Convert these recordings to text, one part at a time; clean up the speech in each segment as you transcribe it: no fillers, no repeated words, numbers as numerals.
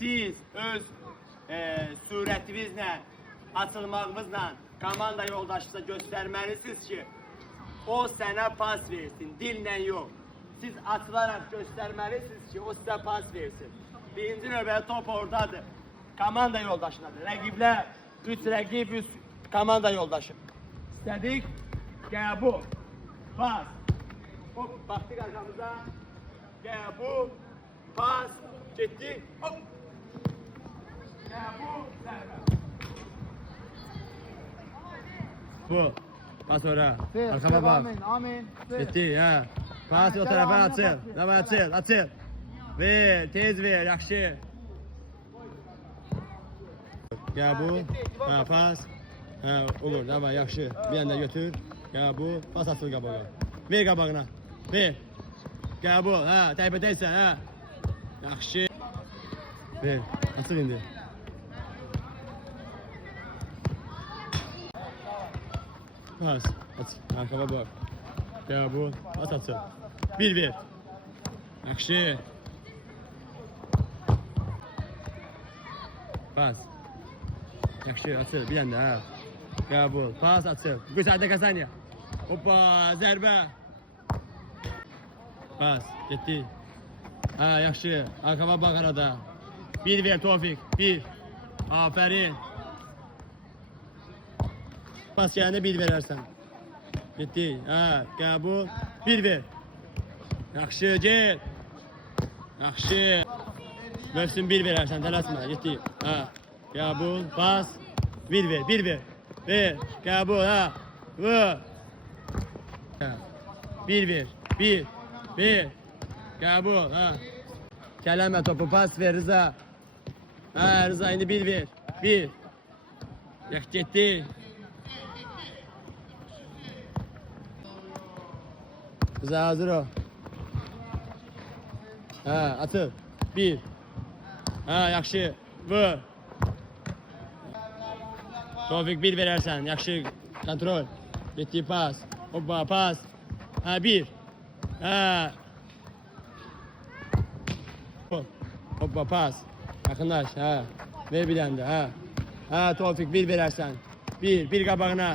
siz öz surətinizlə, açılmağınızla komanda yoldaşınıza göstərməlisiniz ki, o sənə pas versin, dillə yox. Siz atılaraq göstərməlisiniz ki, o sizə pas versin. Birinci növbədə top oradadır. Komanda yoldaşınadır. Rəqiblər, 3 rəqib, 3 komanda yoldaşı. İstədik, qəbul, pas. Hop, baxdıq arkamıza. Qəbul, pas, getdik, hop. Qəbul, zərbə. Bu, pas ora, arkama bak. Amin. Getdik, hə. Pas o tarafa açıl, davay açıl. Ver, tez ver, yaxşı. Qəbul, hə, pas. Hə, olur, davay, yaxşı. Bir yanda götür. Qəbul, pas açıl qabağa. Ver qabağına, ver. Qəbul, hə, təybədəysən, hə. Yaxşı. Ver, açıl indi. Pas, aç, arkama bak. Qəbul, pas açıl. Bir ver. Yaxşı. Pas. Yaxşı, açıl, bir yanda, hə. Qəbul, pas açıl. Qüsədə qazanya. Hoppa, zərbə. Pas, getdi. Hə, yaxşı, arkama bax arada. Bir ver Tofiq, bir. Afərin. Pas yəni bir verərsən. Getdi, hə, qəbul. Bir ver. Yaxşı, get. Yaxşı. Mövsüm bir verərsən, tələsmə, getdi. Hə, qəbul, pas. Bir ver, bir ver. Ver, qəbul, hə. Vur. Hə. Bir ver, bir. Bir. Qəbul, hə. Kələmə topu, pas ver Rıza. Hə, Rıza, indi bir ver. Bir. Yax, getdi. Rıza, hazır o. Hə, atıl. Bir. Hə, yaxşı. Vur. Tofiq bir verərsən, yaxşı. Kontrol. Getdi, pas. Hoppa, pas. Hə, bir. Hə. Hoppa, pas. Yaxınlaş, hə. Ver bir dənə də, hə. Hə, Tofiq bir verərsən. Bir qabağına.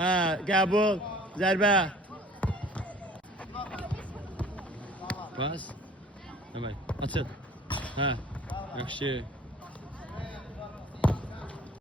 Hə, qəbul, zərbə. Pas. Həmən, açıl. Hə, yaxşı.